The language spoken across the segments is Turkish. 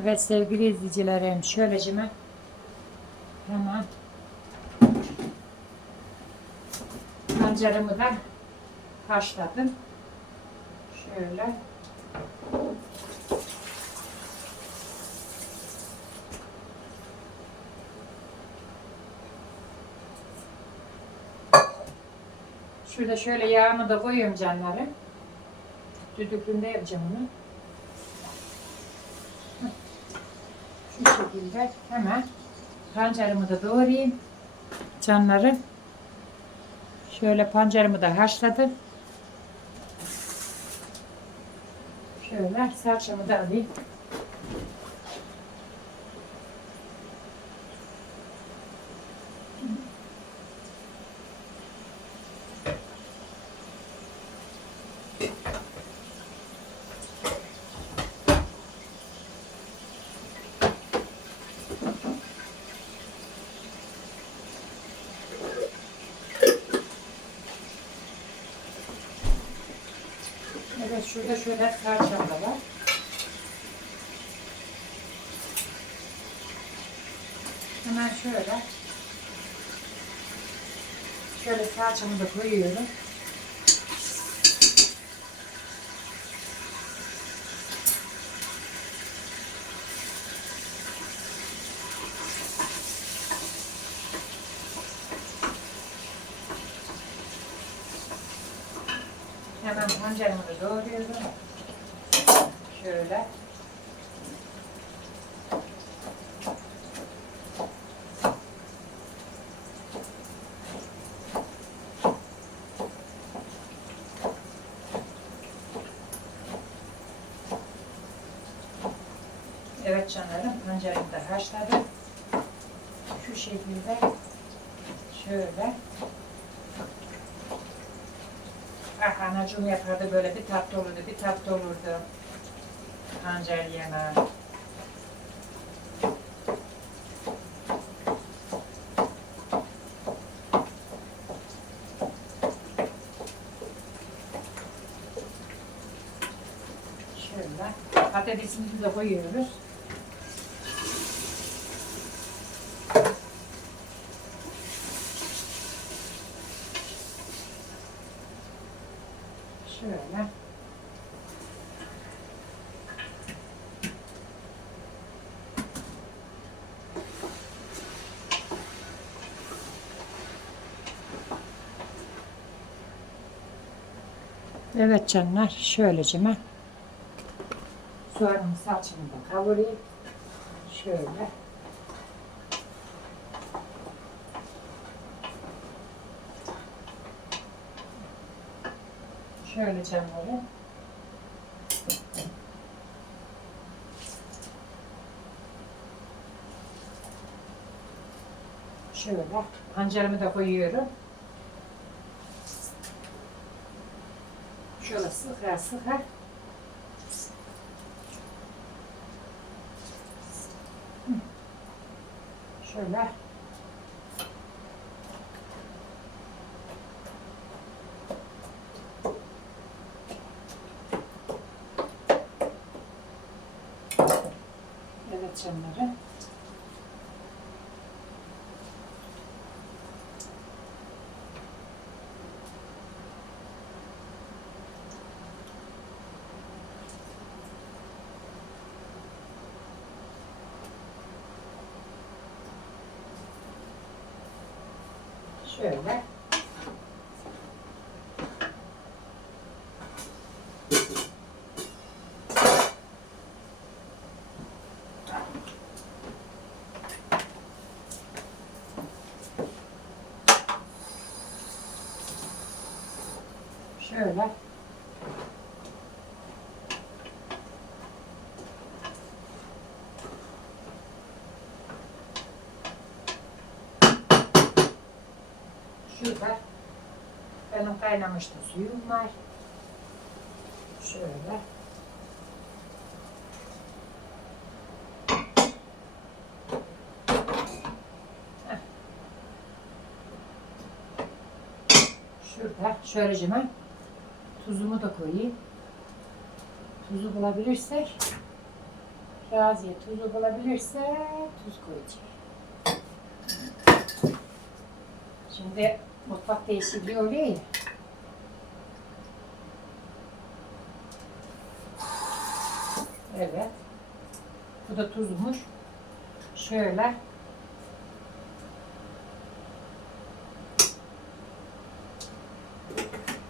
Evet sevgili izleyicilerim şöylecime hemen pancarımı da haşladım. Şöyle. Şurada şöyle yağımı da koyuyorum canlarım. Düdüklüğünde yapacağım onu. Şekilde hemen pancarımı da doğrayayım. Canlarım. Şöyle pancarımı da haşladım. Şöyle salçamı da alayım. Evet şurada şöyle salçam da var. Hemen şöyle şöyle salçamı da koyuyorum. Hemen pancarımı da doğruyorum. Şöyle. Evet canlarım pancarımı da haşladım. Şu şekilde şöyle Ah anacığım yapardı böyle bir tatlı olurdu, bir tatlı olurdu. Pancar yemeği. Şöyle patatesimizi de koyuyoruz. Şöyle. Evet canlar şöyleceme soğanın salçamı da kavurayım. Şöyle. Şöyle canları. Şöyle pancarımı da koyuyorum. Şöyle sıkar. Hı. Şöyle Evet canlarım. Şöyle. Şöyle. Şurada benim kaynamıştı suyum var. Şöyle. Şurada şöyleceme tuzumu da koyayım. Tuzu bulabilirsek Raziye tuzu bulabilirse tuz koyacak. Şimdi mutfak değişikliği oluyor ya. Evet. Bu da tuzmuş. Şöyle.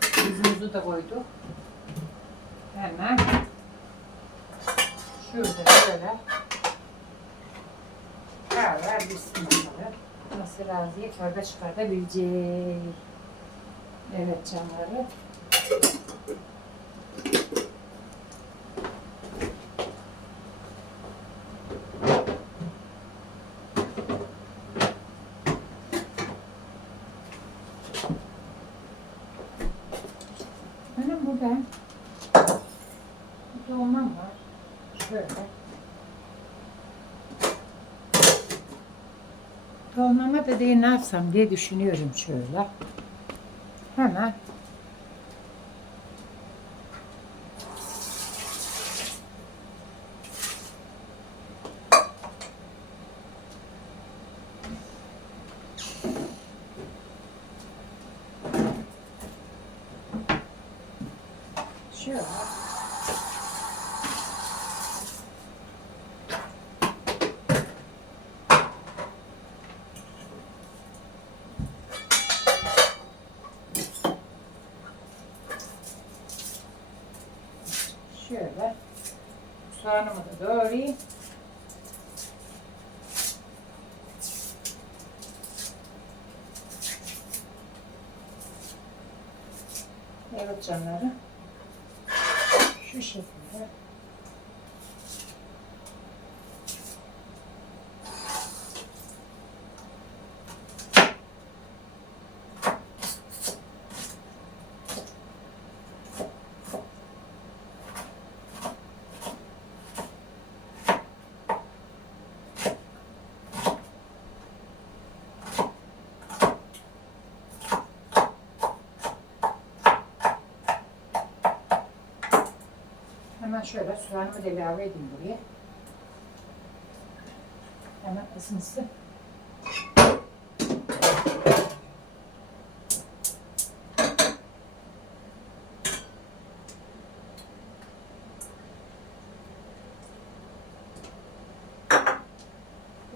Tuzumuzu da koyduk. Hemen şurada şöyle kahve bismillah. Nasıl razıya karga çıkartabilecek. Evet canları. Benim burada bir dolmam var. Şöyle. Değil ne yapsam diye düşünüyorum şöyle. Hemen şöyle şöyle soğanımı da doğrayayım. Evet canlarım. Şu şekilde. Hemen şöyle soğanımı da ilave edeyim buraya. Hemen ısınsın.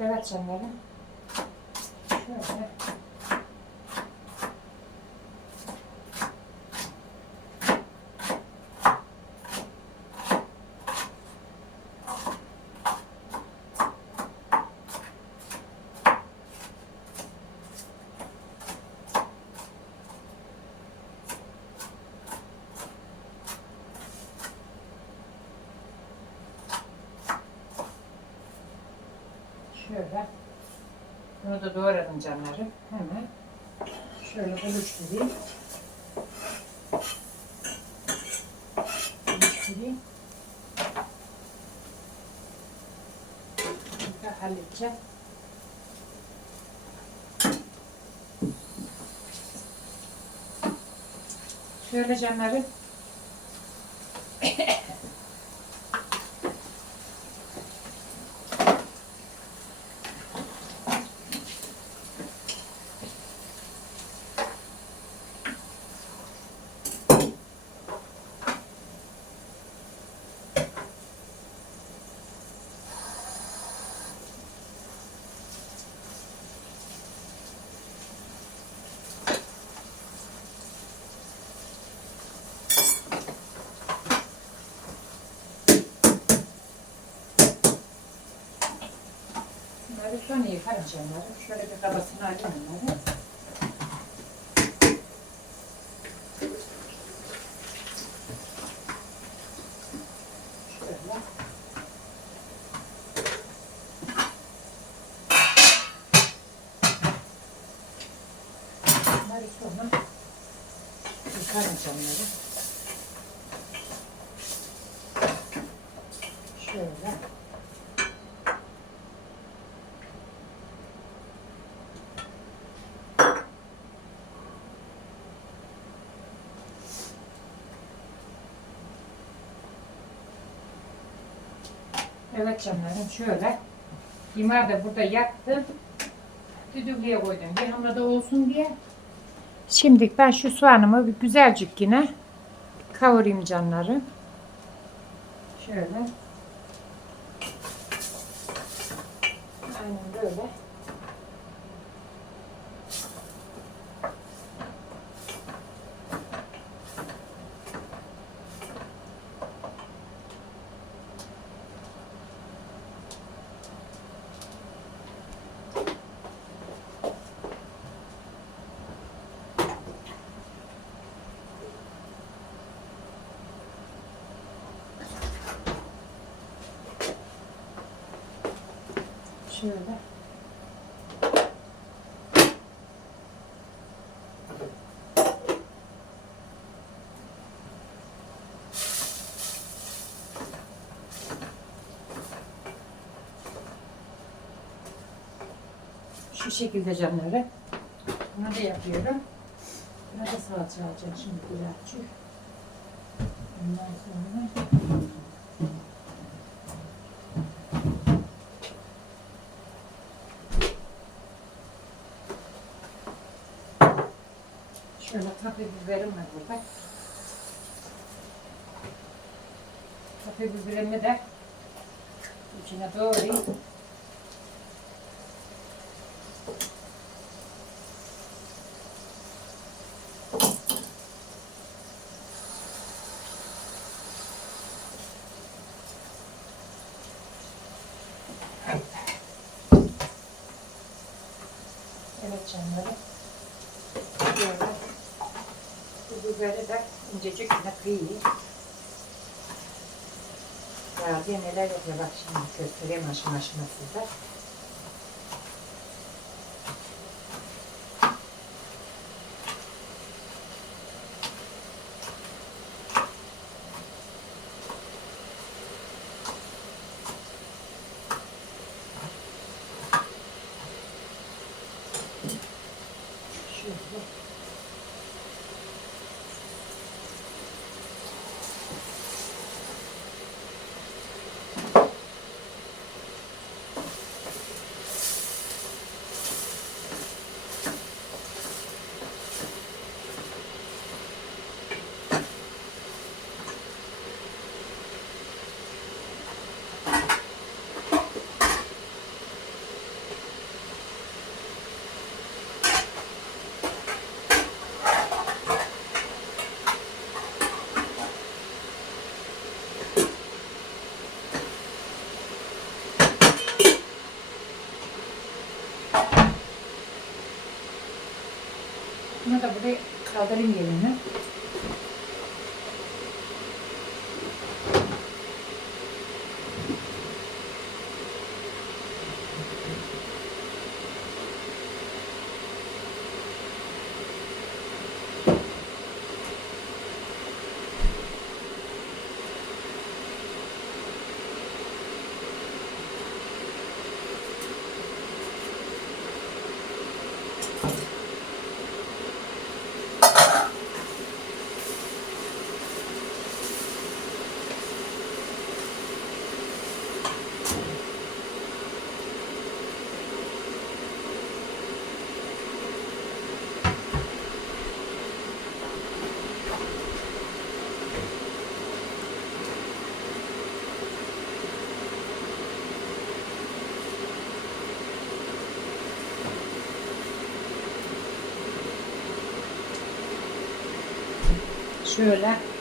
Evet canlarım. Şöyle. Şöyle. Bunu da doğradım canlarım. Hemen şöyle. Buluşturayım. Bir de halledeceğim. Şöyle canlarım. Bunları sonra yıkarım canlarım. Şöyle bir kabasını alayım bunları. Şöyle. Bunları sonra yıkarım canlarım. Şöyle. Evet canlarım şöyle. Yemeği de burada yaktım. Düdüklüye koydum. Bir hamle de olsun diye. Şimdi ben şu soğanımı bir güzelcik yine kavurayım canlarım. Şöyle. Aynen böyle. Şöyle. Şu şekilde canları. Bunu da yapıyorum. Buna da salça alacağım şimdi birazcık. Ondan sonra Şöyle kapya biberim var burada. Kapya biberimi de içine doğrayayım. Evet canlarım. Böyle. Bu biberi incecik yine kıyayım. Ya diye neler yapıyor bak şimdi göstereyim aşama aşama size. Şöyle. Bunu da buraya kaldırayım yerine. Şöyle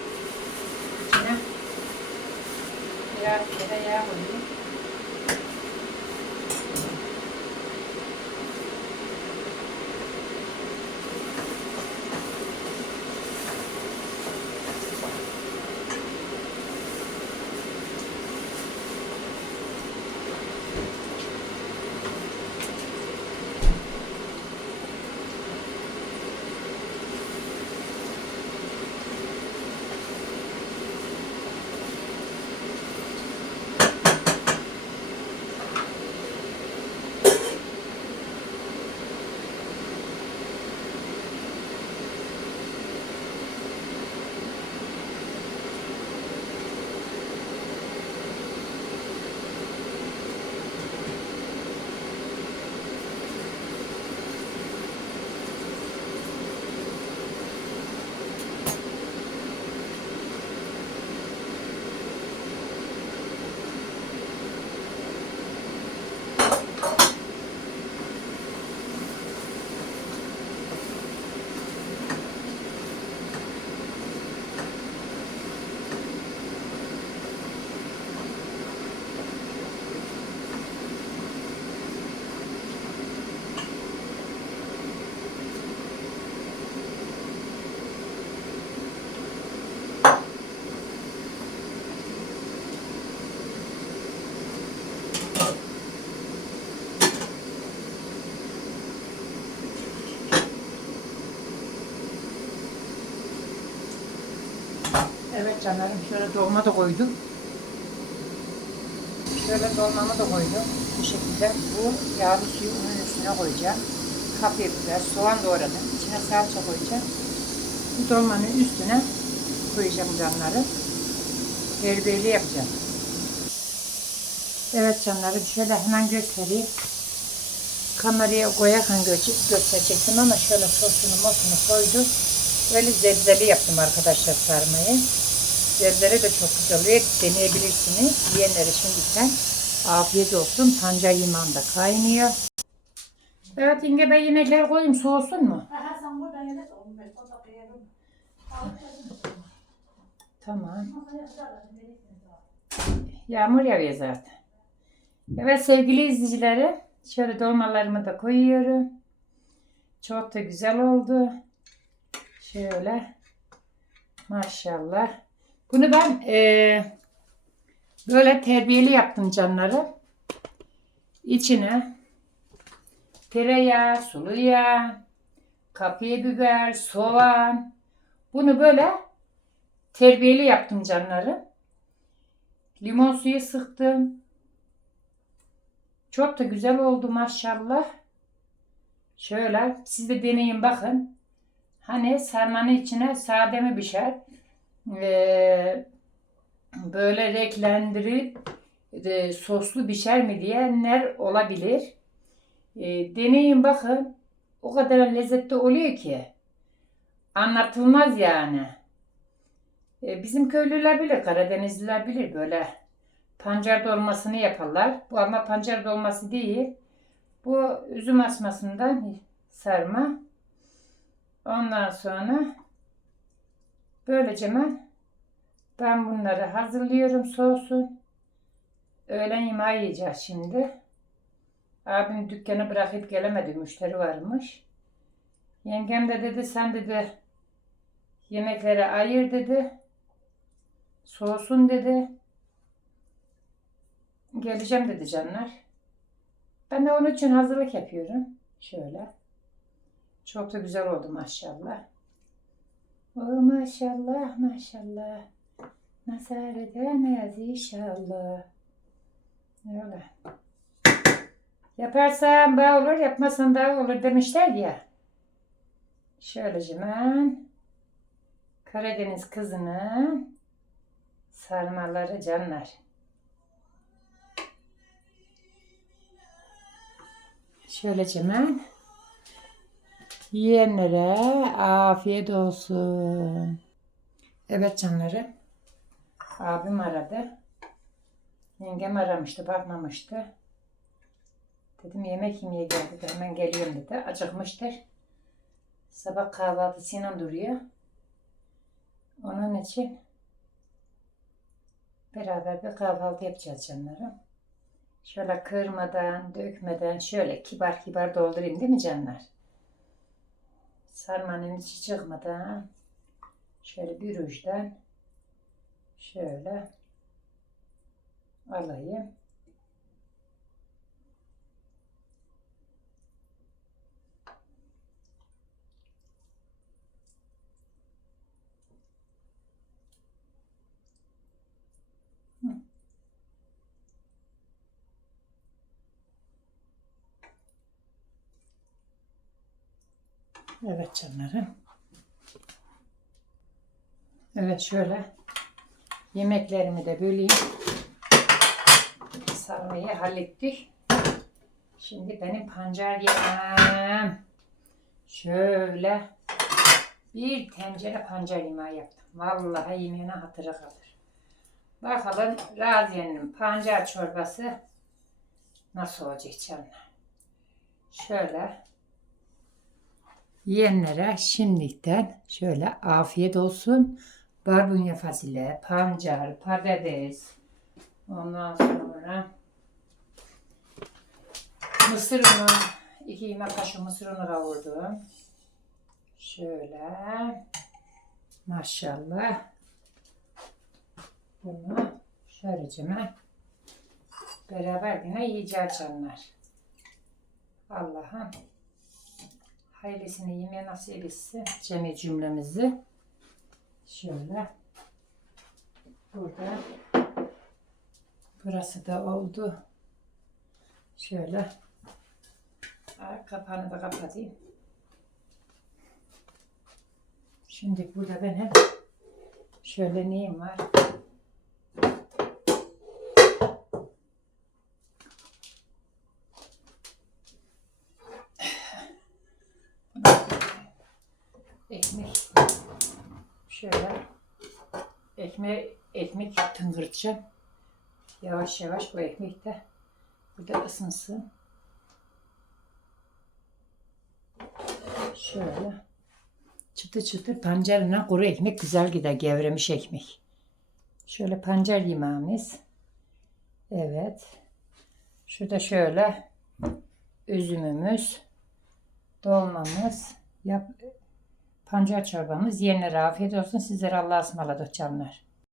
Evet canlarım şöyle dolma da koydum. Şöyle dolmamı da koydum. Bu şekilde bu yağlı suyu unun üstüne koyacağım. Kapya biber, soğan doğradım. İçine salça koyacağım. Bu dolmanın üstüne koyacağım canları. Terbiyeli yapacağım. Evet canlarım şöyle hemen göstereyim. Kameraya koyarken gö- gösterecektim ama şöyle sosunu mosunu koydum. Böyle zebzeli yaptım arkadaşlar sarmayı. Zebzeli de çok güzel oluyor. Deneyebilirsiniz. Yiyenlere şimdiden afiyet olsun. Pancar yemağım da kaynıyor. Evet Inge Bey yemekleri koyayım soğusun mu? Aha sen buradan. Tamam. Yağmur yağıyor zaten. Evet sevgili izleyicilerim. Şöyle dolmalarımı da koyuyorum. Çok da güzel oldu. Şöyle. Maşallah. Bunu ben eee, böyle terbiyeli yaptım canları. İçine tereyağı, sulu yağ, kapya biber, soğan. Bunu böyle terbiyeli yaptım canları. Limon suyu sıktım. Çok da güzel oldu maşallah. Şöyle siz de deneyin bakın. Hani sarmanın içine sade mi pişer? Ee, böyle renklendirip e, soslu pişer mi diyenler olabilir. Ee, deneyin bakın. O kadar lezzetli oluyor ki. Anlatılmaz yani. E, Bizim köylüler bilir, Karadenizliler bilir böyle pancar dolmasını yaparlar. Bu ama pancar dolması değil. Bu üzüm asmasından sarma. Ondan sonra böylece ben, ben bunları hazırlıyorum soğusun. Öğlen yemeği yiyeceğiz şimdi. Abim dükkanı bırakıp gelemedi. Müşteri varmış. Yengem de dedi sen dedi yemekleri ayır dedi. Soğusun dedi. Geleceğim dedi canlar. Ben de onun için hazırlık yapıyorum. Şöyle. Çok da güzel oldu maşallah. O maşallah maşallah. Nazar edemez inşallah. Öyle. Yaparsan bağ olur, yapmasan da olur demişler ya. Şöyle hemen Karadeniz kızının sarmaları canlar. Şöyle hemen yiyenlere afiyet olsun. Evet canlarım. Abim aradı. Yengem aramıştı, bakmamıştı. Dedim yemek yemeye geldi de hemen geliyorum dedi. Acıkmıştır. Sabah kahvaltısıyla duruyor. Onun için beraber bir kahvaltı yapacağız canlarım. Şöyle kırmadan, dökmeden şöyle kibar kibar doldurayım değil mi canlar? Sarmanın içi çıkmadan şöyle bir uçtan şöyle alayım. Evet canlarım. Evet şöyle yemeklerimi de böleyim. Sarmayı hallettik. Şimdi benim pancar yemem. Şöyle bir tencere pancar yemeği yaptım. Vallahi yemeğine hatırı kalır. Bakalım Raziye'nin pancar çorbası nasıl olacak canlar. Şöyle Yiyenlere şimdiden şöyle afiyet olsun. Barbunya fasulye, pancar, patates. Ondan sonra mısır unu. iki yemek kaşığı mısır unu kavurdum. Şöyle. Maşallah. Bunu şöylece beraber yine yiyeceğiz canlar. Allah'ım hayırlısını yemeye nasip etsin cemi cümlemizi. Şöyle Burada. Burası da oldu. Şöyle. Kapağını da kapatayım. Şimdi burada benim şöyle neyim var? Ekmek. Şöyle. Ekmeği, ekmek tıngırtacağım. Yavaş yavaş bu ekmek de burada ısınsın. Şöyle. Çıtır çıtır pancarla kuru ekmek güzel gider. Gevremiş ekmek. Şöyle pancar yemeğimiz. Evet. Şurada şöyle üzümümüz, dolmamız, yap, pancar çorbamız. Yenilere afiyet olsun. Sizlere Allah'a ısmarladık canlar.